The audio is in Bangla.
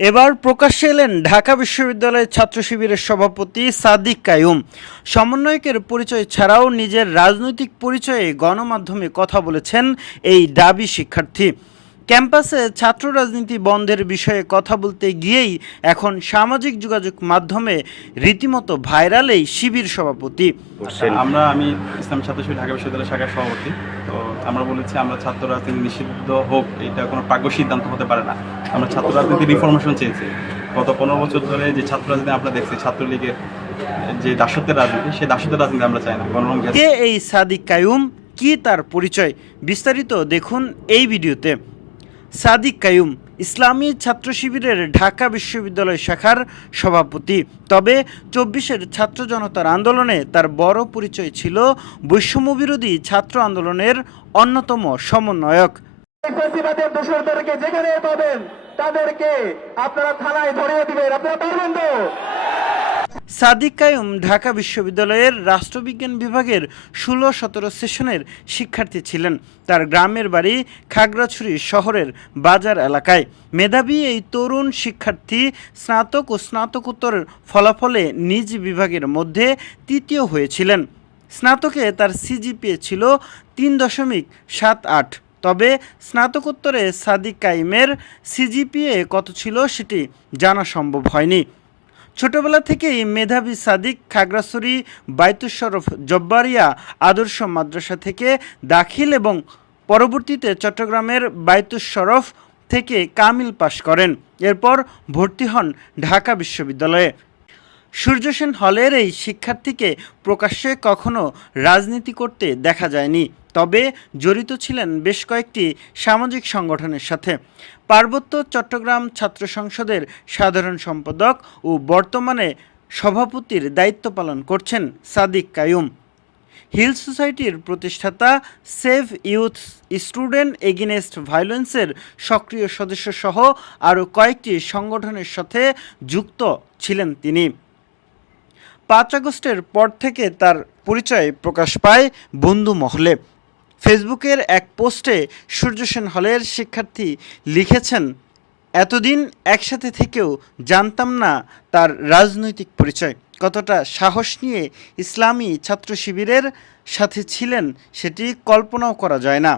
এবার প্রকাশ্যে এলেন ঢাকা বিশ্ববিদ্যালয়ের ছাত্র শিবিরের সভাপতি সাদিক কায়ুম। সমন্বয়কের পরিচয় ছাড়াও নিজের রাজনৈতিক পরিচয়ে গণমাধ্যমে কথা বলেছেন এই ডাবি শিক্ষার্থী। ক্যাম্পাসে ছাত্র রাজনীতি বন্ধের বিষয়ে কথা বলতে গিয়েই এখন সামাজিক যোগাযোগ মাধ্যমে রীতিমতো ভাইরাল এই শিবির সভাপতি। আমরা, আমি ইসলাম ছাত্র ঢাকা বিশ্ববিদ্যালয় শাখার সভাপতি। তো আমরা বলেছি, আমরা ছাত্র রাজনীতি নিষিদ্ধ হোক, এটা কোনো প্রাজ্ঞ সিদ্ধান্ত হতে পারে না। আমরা ছাত্র রাজনীতি রিফরমেশন চেয়েছি। গত পনেরো বছর ধরে যে ছাত্র রাজনীতি আমরা দেখছি, ছাত্রলীগের যে দাসত্বের রাজনীতি, সেই দাসত্বের রাজনীতি আমরা চাই না। গণরং কে এই সাদিক কায়ুম? কি তার পরিচয়? বিস্তারিত দেখুন এই ভিডিওতে। সাদিক কায়ুম ইসলামী ছাত্র শিবিরের ঢাকা বিশ্ববিদ্যালয় শাখার সভাপতি। তবে চব্বিশের ছাত্র জনতার আন্দোলনে তার বড় পরিচয় ছিল বৈষম্যবিরোধী ছাত্র আন্দোলনের অন্যতম সমন্বয়ক। যেখানে পাবেন, তাদেরকে আপনারা থানায় ধরিয়ে দিবেন। আপনারা পারবেন তো? সাদিক কায়ুম ঢাকা বিশ্ববিদ্যালয়ের রাষ্ট্রবিজ্ঞান বিভাগের ষোলো সতেরো সেশনের শিক্ষার্থী ছিলেন। তার গ্রামের বাড়ি খাগড়াছড়ি শহরের বাজার এলাকায়। মেধাবী এই তরুণ শিক্ষার্থী স্নাতক ও স্নাতকোত্তরের ফলাফলে নিজ বিভাগের মধ্যে তৃতীয় হয়েছিলেন। স্নাতকে তার সিজিপিএ ছিল তিন দশমিক সাত আট। তবে স্নাতকোত্তরে সাদিক কাইমের সিজিপিএ কত ছিল সেটি জানা সম্ভব হয়নি। ছোটবেলা থেকেই মেধাবী সাদিক খাগড়াছড়ি বাইতুশরফ জব্বারিয়া আদর্শ মাদ্রাসা থেকে দাখিল এবং পরবর্তীতে চট্টগ্রামের বাইতুশরফ থেকে কামিল পাশ করেন। এরপর ভর্তি হন ঢাকা বিশ্ববিদ্যালয়ে। সূর্যসেন হলের এই শিক্ষার্থীকে প্রকাশ্যে কখনো রাজনীতি করতে দেখা যায়নি, তবে জড়িত ছিলেন বেশ কয়েকটি সামাজিক সংগঠনের সাথে। পার্বত্য চট্টগ্রাম ছাত্র সংসদের সাধারণ সম্পাদক ও বর্তমানে সভাপতির দায়িত্ব পালন করছেন সাদিক কায়ুম। হিল সোসাইটির প্রতিষ্ঠাতা সেভ ইউথ স্টুডেন্ট এগেনেস্ট ভায়োলেন্সের সক্রিয় সদস্য সহ আরও কয়েকটি সংগঠনের সাথে যুক্ত ছিলেন তিনি। পাঁচ আগস্টের পর থেকে তার পরিচয় প্রকাশ পায় বন্ধু মহলে। ফেসবুকের এক পোস্টে সূর্যসেন হলের শিক্ষার্থী লিখেছেন, এতদিন একসাথে থেকেও জানতাম না তার রাজনৈতিক পরিচয়। কতটা সাহস নিয়ে ইসলামী ছাত্র শিবিরের সাথে ছিলেন সেটি কল্পনাও করা যায় না।